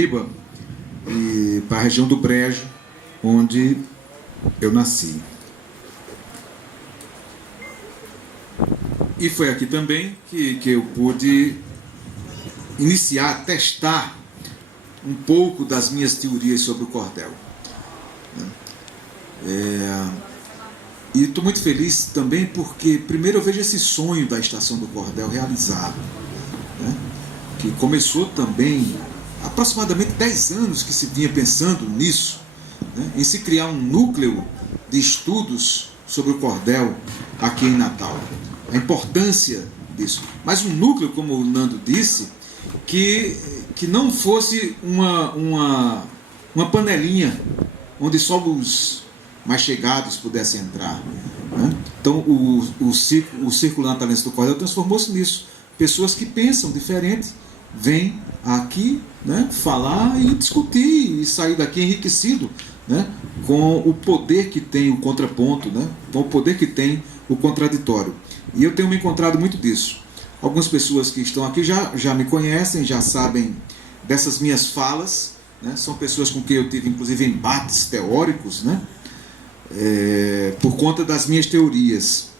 Paraíba e para a região do Brejo, onde eu nasci. E foi aqui também que eu pude iniciar, testar um pouco das minhas teorias sobre o cordel. E estou muito feliz também porque, primeiro, eu vejo esse sonho da Estação do Cordel realizado, né? Que começou também há aproximadamente 10 anos que se vinha pensando nisso, né? Em se criar um núcleo de estudos sobre o cordel aqui em Natal. A importância disso. Mas um núcleo, como o Nando disse, que não fosse uma panelinha onde só os mais chegados pudessem entrar, né? Então o Círculo Natalense do Cordel transformou-se nisso. Pessoas que pensam diferente vêm aqui, né, falar e discutir e sair daqui enriquecido, né, com o poder que tem o contraponto, né, com o poder que tem o contraditório. E eu tenho me encontrado muito disso. Algumas pessoas que estão aqui já me conhecem, já sabem dessas minhas falas, né? São pessoas com quem eu tive inclusive embates teóricos, né? Por conta das minhas teorias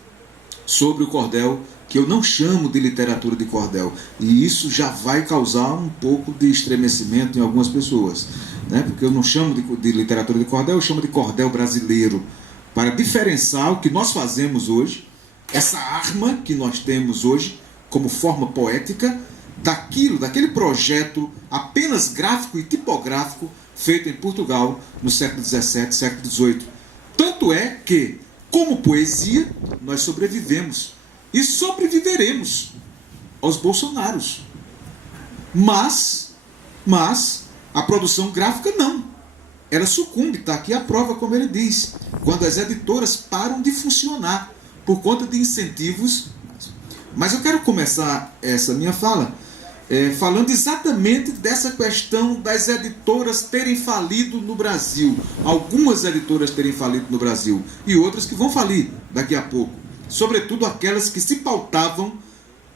sobre o cordel, que eu não chamo de literatura de cordel, e isso já vai causar um pouco de estremecimento em algumas pessoas, né? Porque eu não chamo de literatura de cordel, eu chamo de cordel brasileiro, para diferenciar o que nós fazemos hoje, essa arma que nós temos hoje como forma poética, daquele projeto apenas gráfico e tipográfico feito em Portugal no século XVII, século XVIII. Tanto é que, como poesia, nós sobrevivemos e sobreviveremos aos Bolsonaros. Mas a produção gráfica não. Ela sucumbe, está aqui a prova, como ele diz, quando as editoras param de funcionar por conta de incentivos. Mas eu quero começar essa minha fala falando exatamente dessa questão das editoras terem falido no Brasil. Algumas editoras terem falido no Brasil e outras que vão falir daqui a pouco. Sobretudo aquelas que se pautavam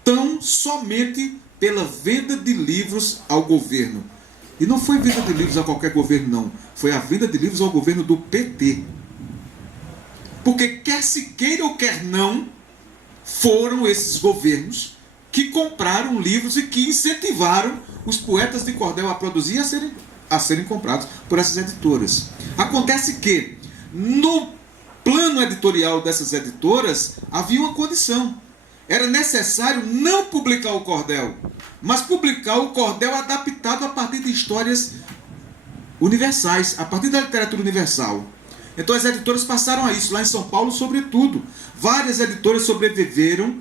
tão somente pela venda de livros ao governo. E não foi venda de livros a qualquer governo, não. Foi a venda de livros ao governo do PT. Porque quer se queira ou quer não, foram esses governos que compraram livros e que incentivaram os poetas de cordel a produzir e a serem comprados por essas editoras. Acontece que, no plano editorial dessas editoras, havia uma condição. Era necessário não publicar o cordel, mas publicar o cordel adaptado a partir de histórias universais, a partir da literatura universal. Então as editoras passaram a isso, lá em São Paulo, sobretudo. Várias editoras sobreviveram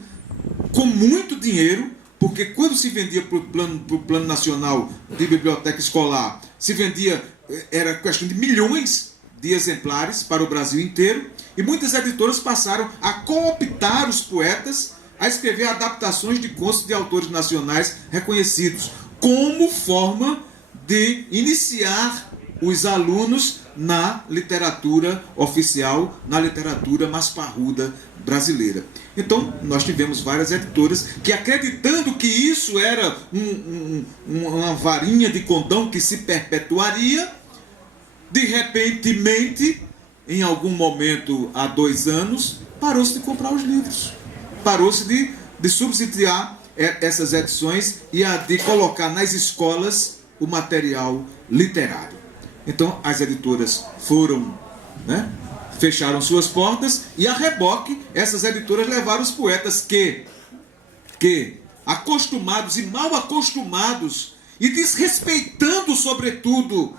com muito dinheiro, porque quando se vendia para o plano nacional de biblioteca escolar, se vendia, era questão de milhões de exemplares para o Brasil inteiro, e muitas editoras passaram a cooptar os poetas a escrever adaptações de contos de autores nacionais reconhecidos, como forma de iniciar os alunos na literatura oficial, na literatura mais parruda brasileira. Então, nós tivemos várias editoras que, acreditando que isso era uma varinha de condão que se perpetuaria, de repentemente, em algum momento, há 2 anos, parou-se de comprar os livros. Parou-se de subsidiar essas edições e de colocar nas escolas o material literário. Então, as editoras foram, né, fecharam suas portas e, a reboque, essas editoras levaram os poetas que acostumados e mal acostumados e desrespeitando, sobretudo,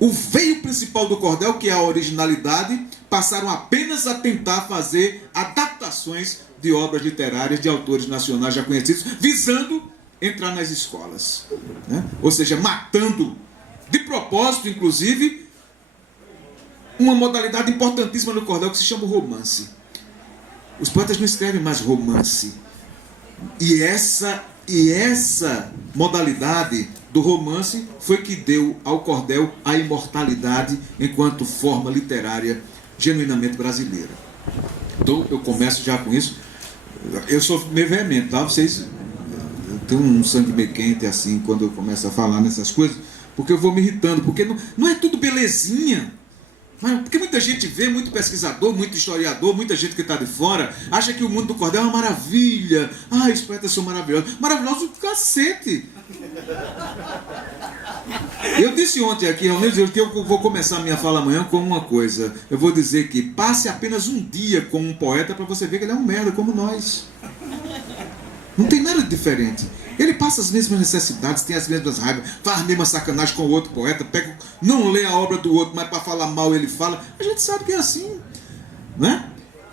o veio principal do cordel, que é a originalidade, passaram apenas a tentar fazer adaptações de obras literárias de autores nacionais já conhecidos, visando entrar nas escolas, né? Ou seja, matando de propósito, inclusive, uma modalidade importantíssima no cordel que se chama o romance. Os poetas não escrevem mais romance. E essa modalidade do romance foi que deu ao cordel a imortalidade enquanto forma literária genuinamente brasileira. Então eu começo já com isso. Eu sou meio veemente, tá? Vocês tenho um sangue meio quente assim quando eu começo a falar nessas coisas, porque eu vou me irritando, porque não é tudo belezinha. Porque muita gente vê, muito pesquisador, muito historiador, muita gente que está de fora, acha que o mundo do cordel é uma maravilha. Ah, os poetas são maravilhosos. Maravilhosos do cacete. Eu disse ontem aqui, que eu vou começar a minha fala amanhã com uma coisa. Eu vou dizer que passe apenas um dia com um poeta para você ver que ele é um merda como nós. Não tem nada de diferente. Ele passa as mesmas necessidades, tem as mesmas raivas, faz a mesma sacanagem com o outro poeta, não lê a obra do outro, mas para falar mal ele fala. A gente sabe que é assim, né?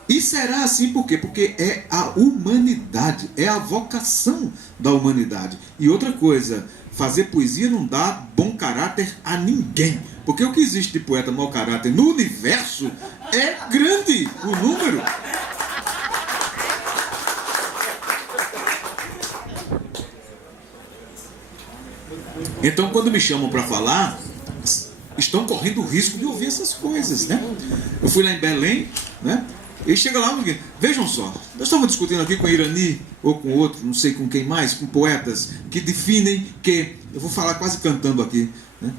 E será assim por quê? Porque é a humanidade, é a vocação da humanidade. E outra coisa, fazer poesia não dá bom caráter a ninguém. Porque o que existe de poeta mau caráter no universo é grande, o número. Então, quando me chamam para falar, estão correndo o risco de ouvir essas coisas, né? Eu fui lá em Belém, né? E chega lá, vejam só, nós estávamos discutindo aqui com a Irani, ou com outro, não sei com quem mais, com poetas, que definem que, eu vou falar quase cantando aqui, né?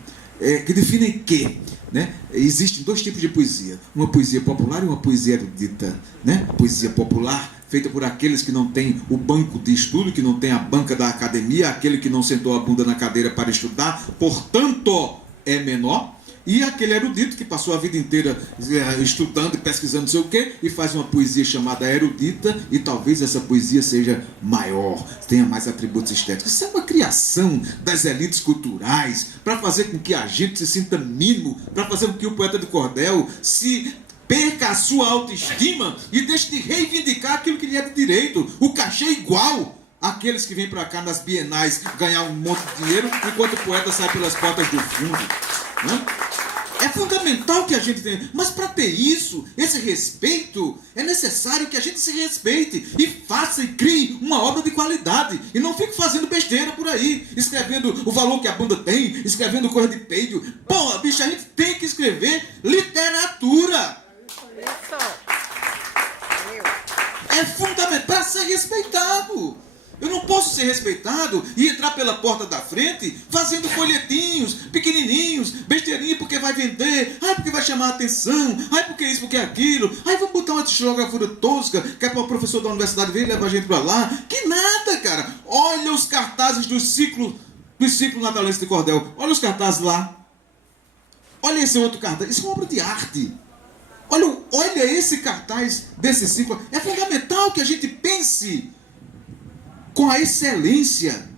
Que definem que, né? Existem dois tipos de poesia, uma poesia popular e uma poesia erudita, né? A poesia popular, feita por aqueles que não têm o banco de estudo, que não têm a banca da academia, aquele que não sentou a bunda na cadeira para estudar, portanto é menor, e aquele erudito que passou a vida inteira estudando e pesquisando não sei o quê, e faz uma poesia chamada erudita, e talvez essa poesia seja maior, tenha mais atributos estéticos. Isso é uma criação das elites culturais, para fazer com que a gente se sinta mínimo, para fazer com que o poeta de cordel se perca a sua autoestima e deixe de reivindicar aquilo que lhe é de direito, o cachê igual àqueles que vêm para cá nas bienais ganhar um monte de dinheiro, enquanto o poeta sai pelas portas do fundo, né? É fundamental que a gente tenha, mas para ter isso, esse respeito, é necessário que a gente se respeite e faça e crie uma obra de qualidade, e não fique fazendo besteira por aí, escrevendo o valor que a banda tem, escrevendo coisa de peido. Pô, bicho, a gente tem que escrever literatura. É fundamental para ser respeitado. Eu não posso ser respeitado e entrar pela porta da frente fazendo folhetinhos pequenininhos, besteirinha porque vai vender, ai porque vai chamar a atenção, ai porque isso, porque aquilo, ai vamos botar uma xilografura tosca, que é para o professor da universidade vir e levar a gente para lá. Que nada, cara. Olha os cartazes do ciclo natalense de cordel. Olha os cartazes lá. Olha esse outro cartaz. Isso é uma obra de arte. Olha esse cartaz desse ciclo. É fundamental que a gente pense com a excelência.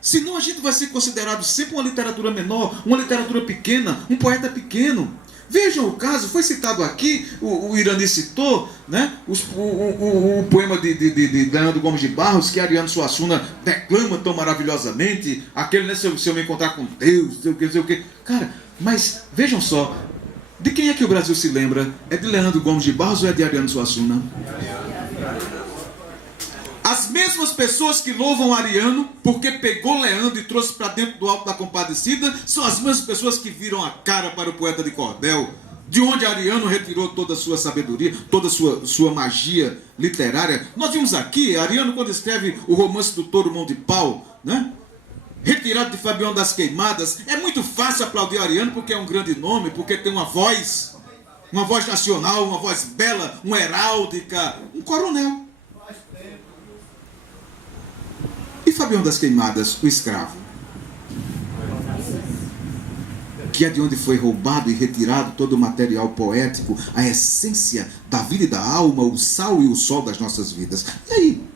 Senão a gente vai ser considerado sempre uma literatura menor, uma literatura pequena, um poeta pequeno. Vejam o caso, foi citado aqui, o Irani citou, né, o poema de Leandro Gomes de Barros, que Ariano Suassuna declama tão maravilhosamente, aquele, né, se eu me encontrar com Deus, sei o que. Cara, mas vejam só, de quem é que o Brasil se lembra? É de Leandro Gomes de Barros ou é de Ariano Suassuna? As mesmas pessoas que louvam Ariano porque pegou Leandro e trouxe para dentro do Alto da Compadecida são as mesmas pessoas que viram a cara para o poeta de cordel, de onde Ariano retirou toda a sua sabedoria, toda a sua magia literária. Nós vimos aqui, Ariano, quando escreve o romance do Touro Mão de Pau, né? Retirado de Fabião das Queimadas, é muito fácil aplaudir Ariano porque é um grande nome, porque tem uma voz nacional, uma voz bela, uma heráldica, um coronel. E Fabião das Queimadas, o escravo, que é de onde foi roubado e retirado todo o material poético, a essência da vida e da alma, o sal e o sol das nossas vidas. E aí?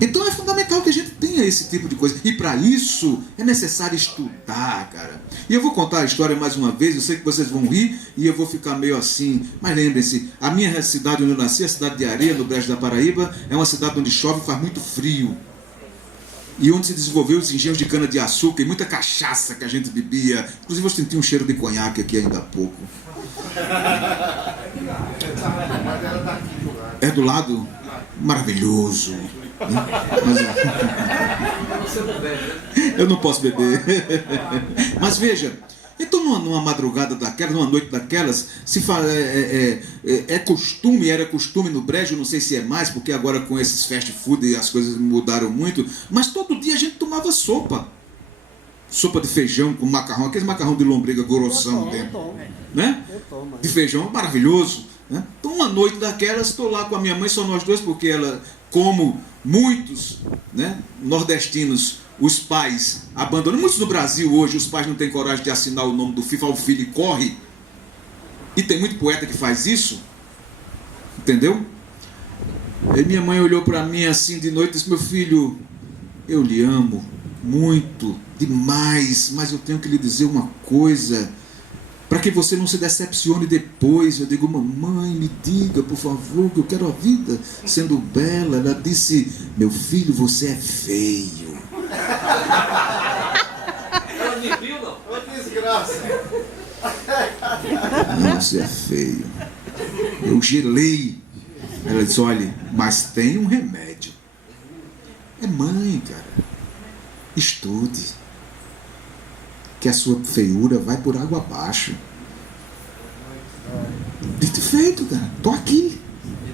Então é fundamental que a gente tenha esse tipo de coisa. E para isso é necessário estudar, cara. E eu vou contar a história mais uma vez. Eu sei que vocês vão rir e eu vou ficar meio assim. Mas lembrem-se, a minha cidade onde eu nasci, a cidade de Areia, no Brejo da Paraíba, é uma cidade onde chove e faz muito frio. E onde se desenvolveu os engenhos de cana-de-açúcar e muita cachaça que a gente bebia. Inclusive eu senti um cheiro de conhaque aqui ainda há pouco. É do lado? Maravilhoso. Eu não posso beber. Mas veja, então Então, numa madrugada daquelas, numa noite daquelas, era costume no Brejo, não sei se é mais, porque agora com esses fast food as coisas mudaram muito, mas todo dia a gente tomava sopa. Sopa de feijão com macarrão, aquele macarrão de lombriga grossão dentro. Né? De feijão, maravilhoso. Né? Então, uma noite daquelas, estou lá com a minha mãe, só nós dois, porque ela, como muitos, né, nordestinos, os pais abandonam. Muitos no Brasil hoje, os pais não têm coragem de assinar o nome do filho, fala o filho e corre. E tem muito poeta que faz isso. Entendeu? E minha mãe olhou para mim assim de noite e disse: meu filho, eu lhe amo muito, demais, mas eu tenho que lhe dizer uma coisa, para que você não se decepcione depois. Eu digo: mamãe, me diga, por favor, que eu quero a vida sendo bela. Ela disse: meu filho, você é feio. Ela me viu, não? Ô, desgraça. Não, você é feio. Eu gelei. Ela disse: olha, mas tem um remédio. É mãe, cara. Estude. Que a sua feiura vai por água abaixo. Dito e feito, cara. Tô aqui.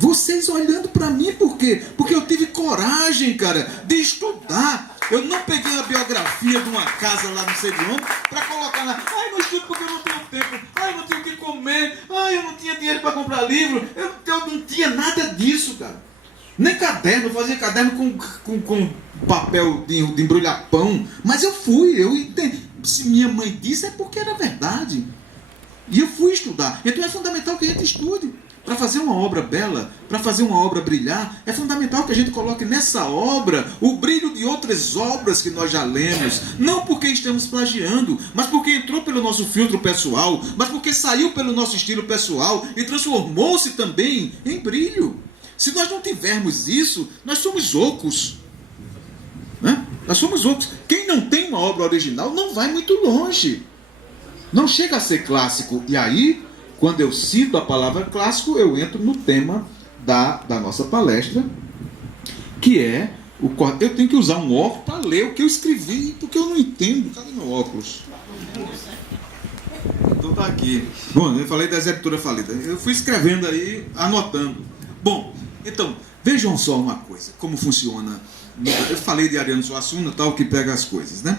Vocês olhando para mim por quê? Porque eu tive coragem, cara, de estudar. Eu não peguei a biografia de uma casa lá não sei de onde para colocar lá. Ai, não estudo porque eu não tenho tempo. Ai, eu não tenho o que comer. Ai, eu não tinha dinheiro para comprar livro. Eu não tinha nada disso, cara. Nem caderno. Eu fazia caderno com papel de embrulhar pão. Mas eu fui. Eu entendi. Se minha mãe disse, é porque era verdade. E eu fui estudar. Então é fundamental que a gente estude. Para fazer uma obra bela, para fazer uma obra brilhar, é fundamental que a gente coloque nessa obra o brilho de outras obras que nós já lemos. Não porque estamos plagiando, mas porque entrou pelo nosso filtro pessoal, mas porque saiu pelo nosso estilo pessoal e transformou-se também em brilho. Se nós não tivermos isso, nós somos ocos. Né? Nós somos ocos. Quem não tem uma obra original não vai muito longe. Não chega a ser clássico. E aí, quando eu cito a palavra clássico, eu entro no tema da nossa palestra, que é eu tenho que usar um óculos para ler o que eu escrevi, porque eu não entendo. Cadê meu óculos? Então tá aqui. Bom, eu falei da executora falida. Eu fui escrevendo aí, anotando. Bom, então, vejam só uma coisa, como funciona. Eu falei de Ariano Suassuna, tal, que pega as coisas, né?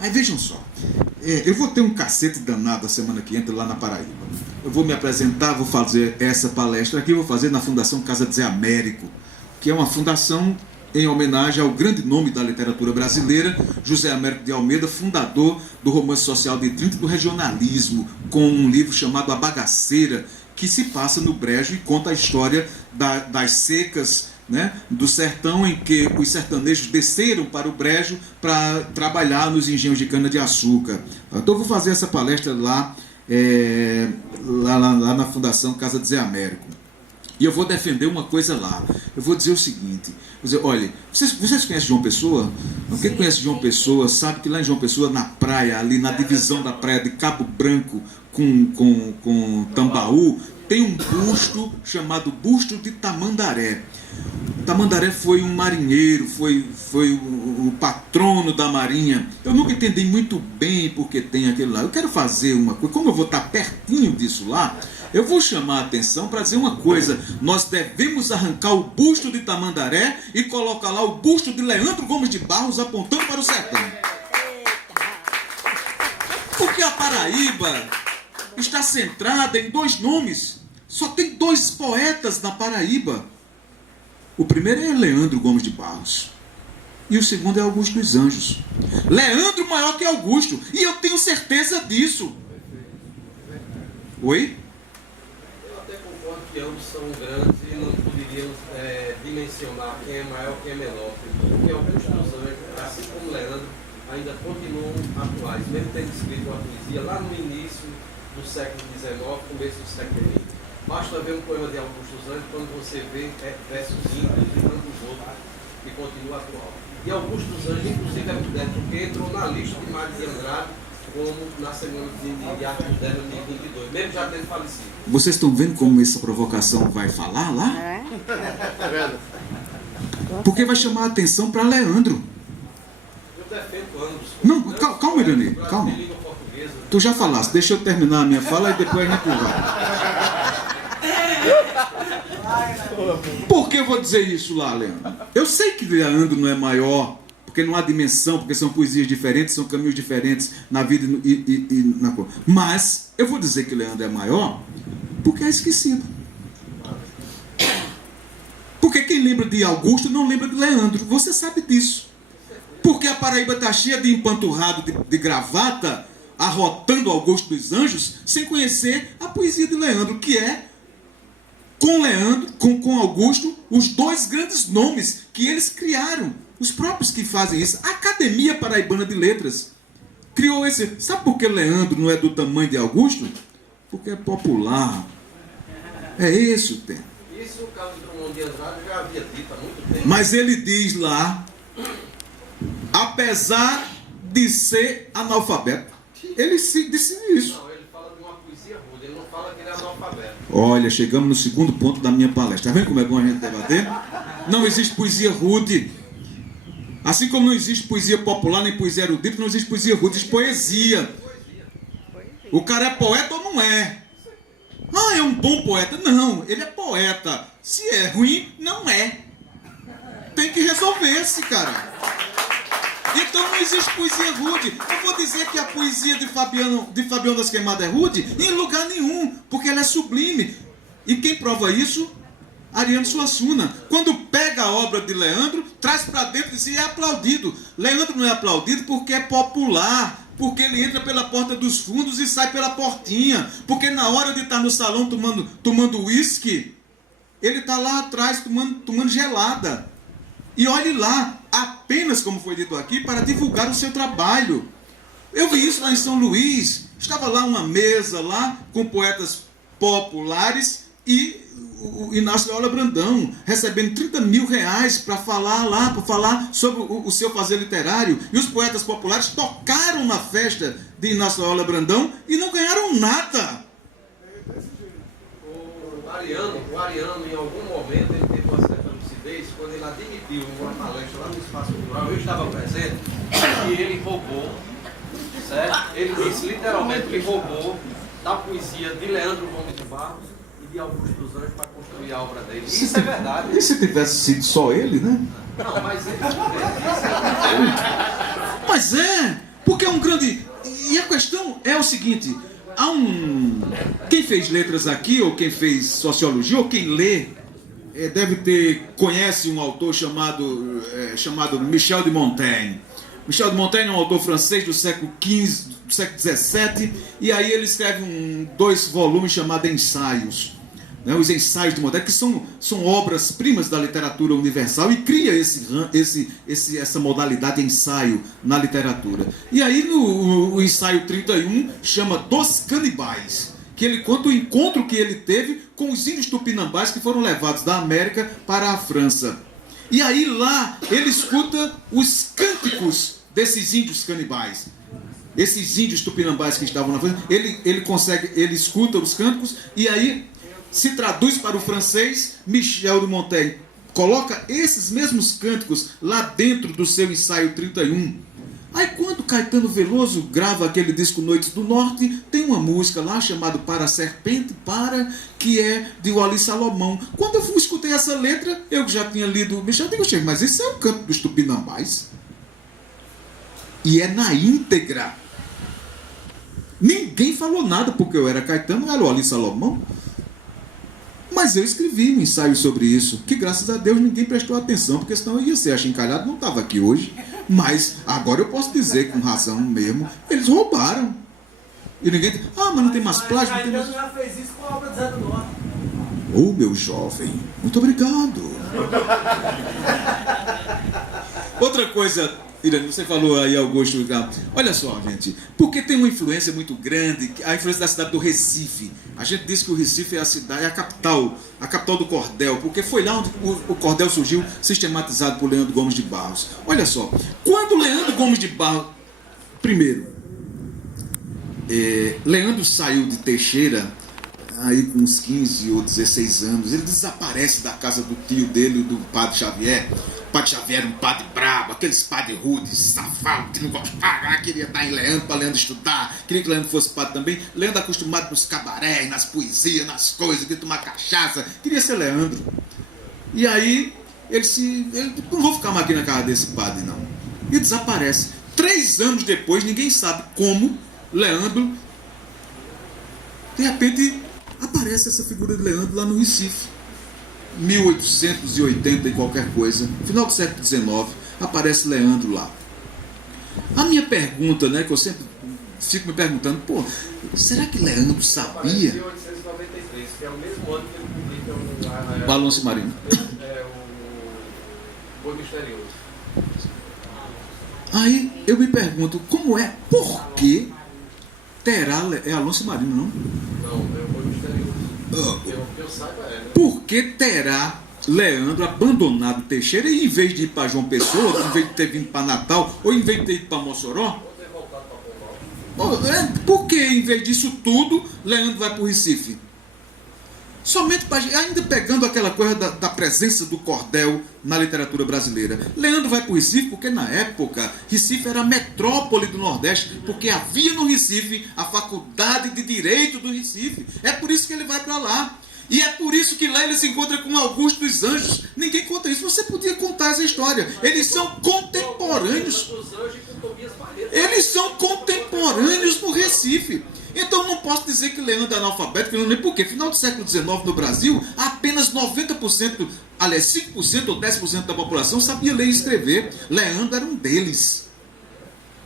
Aí vejam só, eu vou ter um cacete danado a semana que entra lá na Paraíba. Eu vou me apresentar, vou fazer essa palestra aqui, vou fazer na Fundação Casa de Zé Américo, que é uma fundação em homenagem ao grande nome da literatura brasileira, José Américo de Almeida, fundador do romance social de 30 do regionalismo, com um livro chamado A Bagaceira, que se passa no Brejo e conta a história das secas, né, do sertão, em que os sertanejos desceram para o Brejo para trabalhar nos engenhos de cana-de-açúcar. Então eu vou fazer essa palestra lá na Fundação Casa de Zé Américo. E eu vou defender uma coisa lá. Eu vou dizer o seguinte: olha, vocês conhecem João Pessoa? Quem conhece João Pessoa sabe que lá em João Pessoa, na praia, ali na divisão da praia de Cabo Branco com Tambaú, tem um busto chamado Busto de Tamandaré. Tamandaré foi um marinheiro, foi o patrono da marinha. Eu nunca entendi muito bem porque tem aquele lá. Eu quero fazer uma coisa, como eu vou estar pertinho disso lá, eu vou chamar a atenção para dizer uma coisa: nós devemos arrancar o busto de Tamandaré e colocar lá o busto de Leandro Gomes de Barros apontando para o sertão. Porque a Paraíba está centrada em dois nomes. Só tem dois poetas na Paraíba. O primeiro é Leandro Gomes de Barros. E o segundo é Augusto dos Anjos. Leandro maior que Augusto. E eu tenho certeza disso. Oi? Eu até concordo que ambos são grandes e não poderiam dimensionar quem é maior e quem é menor. Porque Augusto dos Anjos, assim como Leandro, ainda continuam atuais. Mesmo tendo escrito uma poesia lá no início do século XIX, começo do século XX. Basta ver um poema de Augusto dos Anjos quando você vê versos índios e tantos outros que continua atual. E Augusto dos Anjos, inclusive, é moderno, porque entrou na lista de Mário de Andrade como na Semana de Arte Moderna de 22, mesmo já tendo falecido. Vocês estão vendo como essa provocação vai falar lá? Porque vai chamar a atenção para Leandro. Eu defendo ambos. Não, calma, Irani, calma. riqueza. Tu já falaste, deixa eu terminar a minha fala e depois a gente vai. Por que eu vou dizer isso lá, Leandro? Eu sei que Leandro não é maior, porque não há dimensão, porque são poesias diferentes, são caminhos diferentes na vida e na coisa. Mas eu vou dizer que Leandro é maior porque é esquecido. Porque quem lembra de Augusto não lembra de Leandro. Você sabe disso. Porque a Paraíba está cheia de empanturrado de gravata, arrotando Augusto dos Anjos, sem conhecer a poesia de Leandro, que é, com Leandro, com Augusto, os dois grandes nomes que eles criaram. Os próprios que fazem isso. A Academia Paraibana de Letras criou esse. Sabe por que Leandro não é do tamanho de Augusto? Porque é popular. É esse o tema. Isso o caso do Drummond de Andrade já havia dito há muito tempo. Mas ele diz lá, apesar de ser analfabeto, ele disse isso. Não, ele fala de uma poesia rude, ele não fala que ele é analfabeto. Olha, chegamos no segundo ponto da minha palestra. Tá vendo como é bom a gente debater? Não existe poesia rude. Assim como não existe poesia popular, nem poesia erudita, não existe poesia rude, existe poesia. O cara é poeta ou não é? Ah, é um bom poeta. Não, ele é poeta. Se é ruim, não é. Tem que resolver-se, cara. Então não existe poesia rude. Eu vou dizer que a poesia de Fabião das Queimadas é rude em lugar nenhum, porque ela é sublime. E quem prova isso? Ariano Suassuna. Quando pega a obra de Leandro, traz para dentro e diz, é aplaudido. Leandro não é aplaudido porque é popular, porque ele entra pela porta dos fundos e sai pela portinha, porque na hora de estar no salão tomando uísque, ele está lá atrás tomando gelada. E olhe lá, apenas, como foi dito aqui, para divulgar o seu trabalho. Eu vi isso lá em São Luís. Estava lá uma mesa lá com poetas populares e o Inácio Loyola Brandão recebendo R$30 mil para falar sobre o seu fazer literário. E os poetas populares tocaram na festa de Inácio Loyola Brandão e não ganharam nada. O Ariano, em algum momento, ele teve uma certa lucidez quando ele admitiu uma palestra lá no Espaço Cultural, eu estava presente, e ele roubou, certo? Ele disse literalmente que roubou da poesia de Leandro Gomes de Barros e de Augusto dos Anjos para construir a obra dele. Isso é verdade. E se tivesse sido só ele, né? Não, mas ele Mas é, porque é um grande... E a questão é o seguinte, quem fez letras aqui, ou quem fez sociologia, ou quem lê, conhece um autor chamado Michel de Montaigne. Michel de Montaigne é um autor francês do século XV, do século XVII, e aí ele escreve 2 volumes chamados Ensaios. Né, os Ensaios de Montaigne, que são obras-primas da literatura universal, e cria essa modalidade de ensaio na literatura. E aí o ensaio 31 chama Dos Canibais, que ele conta o encontro que ele teve com os índios tupinambás que foram levados da América para a França. E aí lá ele escuta os cânticos desses índios canibais. Esses índios tupinambás que estavam na França, ele escuta os cânticos e aí se traduz para o francês. Michel de Montaigne coloca esses mesmos cânticos lá dentro do seu ensaio 31. Aí quando Caetano Veloso grava aquele disco Noites do Norte, tem uma música lá chamada Para a Serpente Para, que é de Wally Salomão. Quando eu escutei essa letra, eu já tinha lido Michel, eu digo, mas isso é o canto dos tupinambás. E é na íntegra. Ninguém falou nada, porque eu era Caetano, era o Wally Salomão. Mas eu escrevi um ensaio sobre isso, que graças a Deus ninguém prestou atenção, porque senão eu ia ser achincalhado, não estava aqui hoje. Mas agora eu posso dizer com razão mesmo, eles roubaram. E ninguém... mas não tem mais plágio, não tem mais... já fez isso com a obra de Zé do Norte. Ô, meu jovem, muito obrigado. Outra coisa, Irene, você falou aí, Augusto, olha só, gente, porque tem uma influência muito grande, a influência da cidade do Recife. A gente diz que o Recife é a capital do cordel, porque foi lá onde o cordel surgiu, sistematizado por Leandro Gomes de Barros. Olha só, quando Leandro Gomes de Barros, primeiro, Leandro saiu de Teixeira aí com uns 15 ou 16 anos, ele desaparece da casa do tio dele, do padre Xavier. O padre Xavier era um padre brabo, aqueles padres rudes, safado, que não gostava, queria estar em Leandro para Leandro estudar, queria que Leandro fosse padre também. Leandro acostumado nos cabarés, nas poesias, nas coisas, queria tomar cachaça, queria ser Leandro. E aí, ele não vou ficar mais aqui na casa desse padre não. E desaparece. 3 anos depois, ninguém sabe como, Leandro, de repente, aparece essa figura de Leandro lá no Recife. 1880 e qualquer coisa, final do século XIX, aparece Leandro lá. A minha pergunta, né, que eu sempre fico me perguntando, pô, será que Leandro sabia? 1893, que é o mesmo ano que ele publica o Alonso Marinho. O Boi Misterioso. Aí eu me pergunto, como é, por que terá, é Alonso Marinho, não? Não, é o Boi Misterioso. Que eu saiba é, né? Por que terá Leandro abandonado Teixeira e em vez de ir para João Pessoa, em vez de ter vindo para Natal, ou em vez de ter ido para Mossoró? Ou ter voltado para Pombal. Por que em vez disso tudo, Leandro vai para o Recife? Somente ainda pegando aquela coisa da presença do cordel na literatura brasileira. Leandro vai para o Recife porque na época Recife era a metrópole do Nordeste, porque havia no Recife a Faculdade de Direito do Recife. É por isso que ele vai para lá. E é por isso que lá ele se encontra com Augusto dos Anjos. Ninguém conta isso. Você podia contar essa história. Eles são contemporâneos. Eles são contemporâneos no Recife. Então não posso dizer que Leandro é analfabeto, porque final do século XIX no Brasil, apenas 90%, aliás 5% ou 10% da população sabia ler e escrever. Leandro era um deles.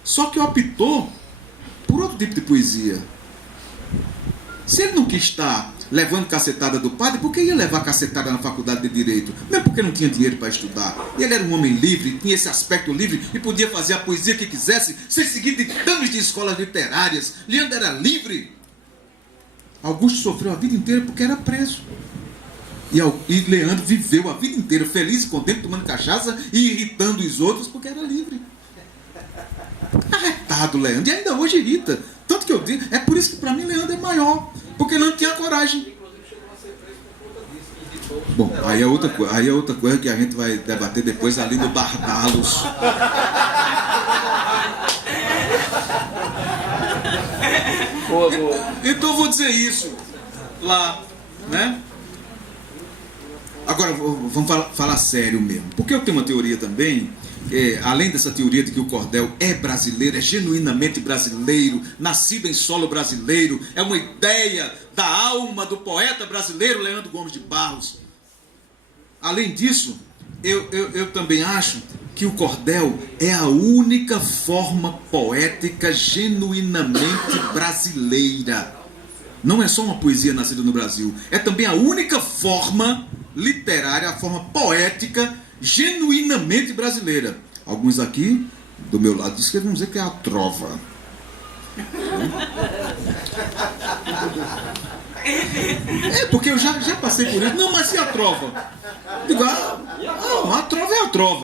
Só que optou por outro tipo de poesia. Se ele não quis estar levando cacetada do padre, por que ia levar cacetada na faculdade de Direito? Mesmo porque não tinha dinheiro para estudar. Ele era um homem livre, tinha esse aspecto livre e podia fazer a poesia que quisesse, sem seguir ditames de escolas literárias. Leandro era livre. Augusto sofreu a vida inteira porque era preso. E Leandro viveu a vida inteira feliz e contente, tomando cachaça e irritando os outros porque era livre. Arretado, Leandro. E ainda hoje irrita. Tanto que eu digo, é por isso que para mim Leandro é maior. Porque Leandro tinha coragem. Bom, aí é outra coisa que a gente vai debater depois ali no Bardalos. Então eu vou dizer isso lá, né? Agora vamos falar sério mesmo. Porque eu tenho uma teoria também. Além dessa teoria de que o cordel é brasileiro, é genuinamente brasileiro, nascido em solo brasileiro, é uma ideia da alma do poeta brasileiro Leandro Gomes de Barros. Além disso, eu também acho que o cordel é a única forma poética genuinamente brasileira. Não é só uma poesia nascida no Brasil, é também a única forma literária, a forma poética genuinamente brasileira. Alguns aqui, do meu lado de esquerda, vão dizer que é a trova. Porque eu já passei por isso. Não, mas e a trova? Digo, a trova é a trova.